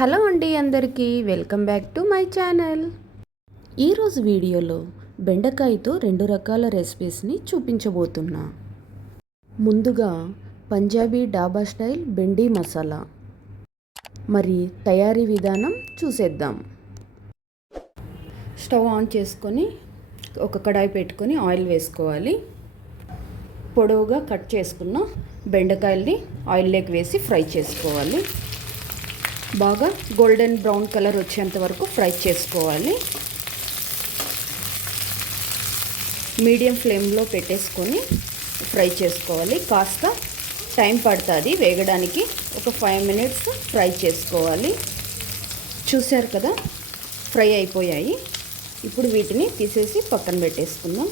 Hello అండి, అందరికీ welcome back to my channel. ఈరోజు వీడియోలో బెండకాయతో 2 రకాల రెసిపీస్ని చూపించబోతున్నా. ముందుగా పంజాబీ డాబా స్టైల్ బెండి మసాలా. మరి తయారీ విధానం చూసేద్దాం. స్టవ్ ఆన్ చేసుకొని ఒక కడాయి పెట్టుకొని ఆయిల్ వేసుకోవాలి. పొడవుగా కట్ చేసుకున్న బెండకాయల్ని ఆయిల్లోకి వేసి ఫ్రై చేసుకోవాలి. బాగా గోల్డెన్ బ్రౌన్ కలర్ వచ్చేంత వరకు ఫ్రై చేసుకోవాలి. మీడియం ఫ్లేమ్లో పెట్టేసుకొని ఫ్రై చేసుకోవాలి. కాస్త టైం పడుతుంది వేగడానికి. ఒక 5 మినిట్స్ ఫ్రై చేసుకోవాలి. చూశారు కదా, ఫ్రై అయిపోయాయి. ఇప్పుడు వీటిని తీసేసి పక్కన పెట్టేసుకుందాం.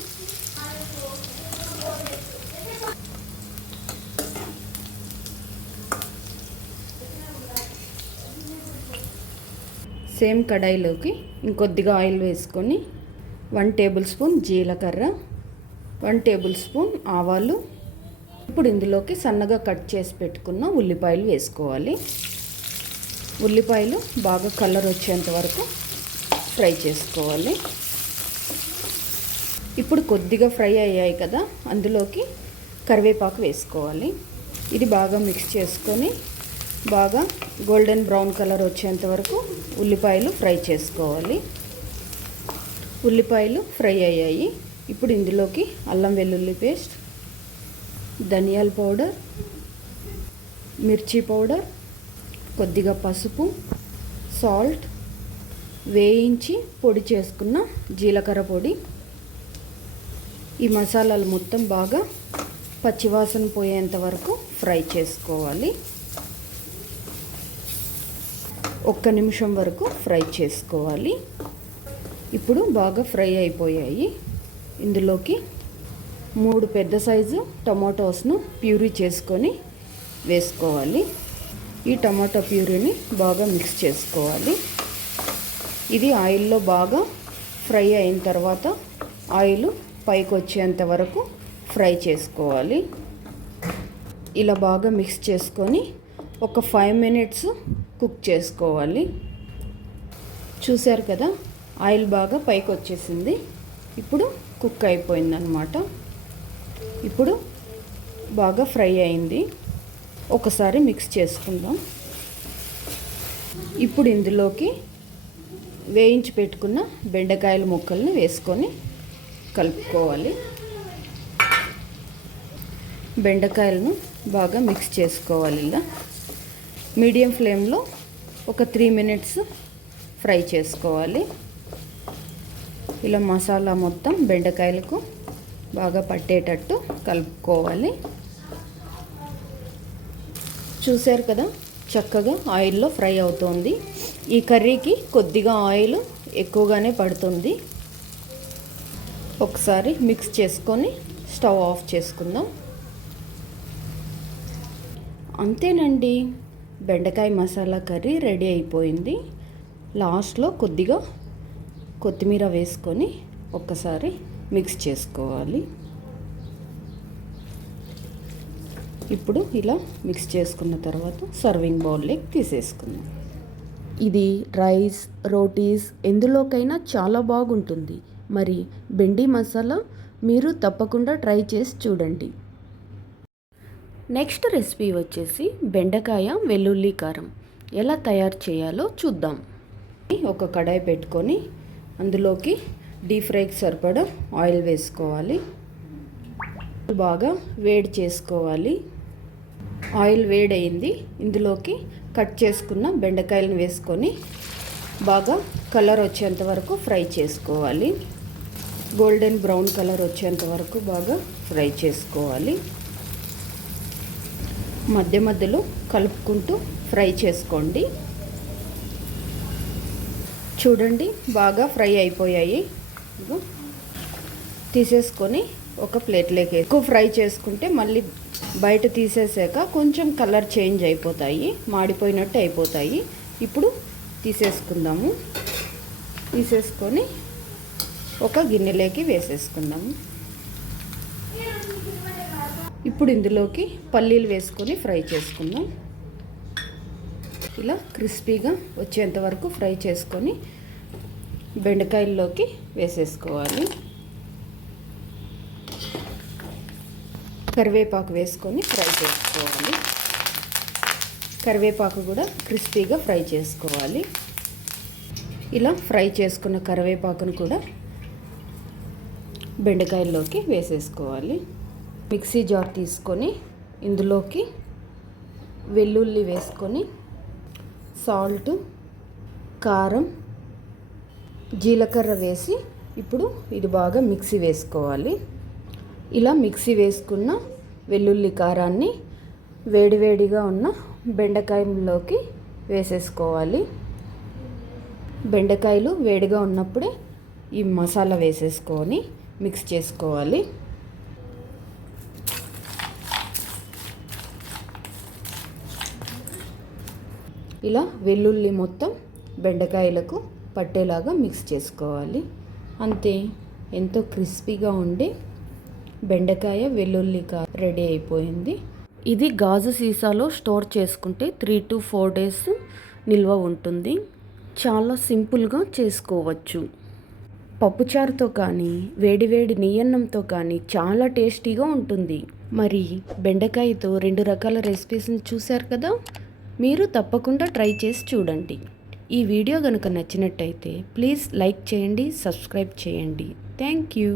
సేమ్ కడాయిలోకి ఇంకొద్దిగా ఆయిల్ వేసుకొని 1 టేబుల్ స్పూన్ జీలకర్ర, 1 టేబుల్ స్పూన్ ఆవాలు. ఇప్పుడు ఇందులోకి సన్నగా కట్ చేసి పెట్టుకున్న ఉల్లిపాయలు వేసుకోవాలి. ఉల్లిపాయలు బాగా కలర్ వచ్చేంత వరకు ఫ్రై చేసుకోవాలి. ఇప్పుడు కొద్దిగా ఫ్రై అయ్యాయి కదా, అందులోకి కరివేపాకు వేసుకోవాలి. ఇది బాగా మిక్స్ చేసుకొని బాగా గోల్డెన్ బ్రౌన్ కలర్ వచ్చేంత వరకు ఉల్లిపాయలు ఫ్రై చేసుకోవాలి. ఉల్లిపాయలు ఫ్రై అయ్యాయి. ఇప్పుడు ఇందులోకి అల్లం వెల్లుల్లి పేస్ట్, ధనియాల పౌడర్, మిర్చి పౌడర్, కొద్దిగా పసుపు, సాల్ట్, వేయించి పొడి చేసుకున్న జీలకర్ర పొడి. ఈ మసాలాలు మొత్తం బాగా పచ్చివాసన పోయేంత వరకు ఫ్రై చేసుకోవాలి. 1 నిమిషం వరకు ఫ్రై చేసుకోవాలి. ఇప్పుడు బాగా ఫ్రై అయిపోయాయి. ఇందులోకి 3 పెద్ద సైజు టమాటోస్ను ప్యూరీ చేసుకొని వేసుకోవాలి. ఈ టమాటో ప్యూరీని బాగా మిక్స్ చేసుకోవాలి. ఇది ఆయిల్లో బాగా ఫ్రై అయిన తర్వాత ఆయిల్ పైకి వచ్చేంత వరకు ఫ్రై చేసుకోవాలి. ఇలా బాగా మిక్స్ చేసుకొని ఒక 5 మినిట్స్ కుక్ చేసుకోవాలి. చూశారు కదా, ఆయిల్ బాగా పైకి వచ్చేసింది. ఇప్పుడు కుక్ అయిపోయిందనమాట. ఇప్పుడు బాగా ఫ్రై అయింది. ఒకసారి మిక్స్ చేసుకుందాం. ఇప్పుడు ఇందులోకి వేయించి పెట్టుకున్న బెండకాయల ముక్కల్ని వేసుకొని కలుపుకోవాలి. బెండకాయలను బాగా మిక్స్ చేసుకోవాలి. ఇలా మీడియం ఫ్లేమ్లో ఒక 3 మినిట్స్ ఫ్రై చేసుకోవాలి. ఇలా మసాలా మొత్తం బెండకాయలకు బాగా పట్టేటట్టు కలుపుకోవాలి. చూశారు కదా, చక్కగా ఆయిల్లో ఫ్రై అవుతోంది. ఈ కర్రీకి కొద్దిగా ఆయిల్ ఎక్కువగానే పడుతుంది. ఒకసారి మిక్స్ చేసుకొని స్టవ్ ఆఫ్ చేసుకుందాం. అంతేనండి, బెండకాయ మసాలా కర్రీ రెడీ అయిపోయింది. లాస్ట్లో కొద్దిగా కొత్తిమీర వేసుకొని ఒక్కసారి మిక్స్ చేసుకోవాలి. ఇప్పుడు ఇలా మిక్స్ చేసుకున్న తర్వాత సర్వింగ్ బౌల్లోకి తీసేసుకుందాం. ఇది రైస్, రోటీస్ ఎందులోకైనా చాలా బాగుంటుంది. మరి బెండి మసాలా మీరు తప్పకుండా ట్రై చేసి చూడండి. నెక్స్ట్ రెసిపీ వచ్చేసి బెండకాయ వెల్లుల్లి కారం. ఎలా తయారు చేయాలో చూద్దాం. ఒక కడాయి పెట్టుకొని అందులోకి డీప్ ఫ్రైకి సరిపడా ఆయిల్ వేసుకోవాలి. బాగా వేడి చేసుకోవాలి. ఆయిల్ వేడయింది. ఇందులోకి కట్ చేసుకున్న బెండకాయలను వేసుకొని బాగా కలర్ వచ్చేంత వరకు ఫ్రై చేసుకోవాలి. గోల్డెన్ బ్రౌన్ కలర్ వచ్చేంత వరకు బాగా ఫ్రై చేసుకోవాలి. మధ్య మధ్యలో కలుపుకుంటూ ఫ్రై చేసుకోండి. చూడండి, బాగా ఫ్రై అయిపోయాయి. తీసేసుకొని ఒక ప్లేట్లోకి ఎక్కువ ఫ్రై చేసుకుంటే మళ్ళీ బయట తీసేసాక కొంచెం కలర్ చేంజ్ అయిపోతాయి, మాడిపోయినట్టు అయిపోతాయి. ఇప్పుడు తీసేసుకుందాము. తీసేసుకొని ఒక గిన్నెలోకి వేసేసుకుందాము. ఇప్పుడు ఇందులోకి పల్లీలు వేసుకొని ఫ్రై చేసుకుందాం. ఇలా క్రిస్పీగా వచ్చేంత వరకు ఫ్రై చేసుకొని బెండకాయల్లోకి వేసేసుకోవాలి. కరివేపాకు వేసుకొని ఫ్రై చేసుకోవాలి. కరివేపాకు కూడా క్రిస్పీగా ఫ్రై చేసుకోవాలి. ఇలా ఫ్రై చేసుకున్న కరివేపాకును కూడా బెండకాయల్లోకి వేసేసుకోవాలి. మిక్సీ జార్ తీసుకొని ఇందులోకి వెల్లుల్లి వేసుకొని సాల్ట్, కారం, జీలకర్ర వేసి ఇప్పుడు ఇది బాగా మిక్సీ వేసుకోవాలి. ఇలా మిక్సీ వేసుకున్న వెల్లుల్లి కారాన్ని వేడివేడిగా ఉన్న బెండకాయలోకి వేసేసుకోవాలి. బెండకాయలు వేడిగా ఉన్నప్పుడే ఈ మసాలా వేసేసుకొని మిక్స్ చేసుకోవాలి. ఇలా వెల్లుల్లి మొత్తం బెండకాయలకు పట్టేలాగా మిక్స్ చేసుకోవాలి. అంతే, ఎంతో క్రిస్పీగా ఉండి బెండకాయ వెల్లుల్లి రెడీ అయిపోయింది. ఇది గాజు సీసాలో స్టోర్ చేసుకుంటే 3 to 4 days నిల్వ ఉంటుంది. చాలా సింపుల్గా చేసుకోవచ్చు. పప్పుచారుతో కానీ వేడివేడి నెయ్యన్నంతో కానీ చాలా టేస్టీగా ఉంటుంది. మరి బెండకాయతో 2 రకాల రెసిపీస్ని చూశారు కదా, మీరు తప్పకుండా ట్రై చేసి చూడండి. ఈ వీడియో కనుక నచ్చినట్టయితే ప్లీజ్ లైక్ చేయండి, సబ్స్క్రైబ్ చేయండి. Thank you.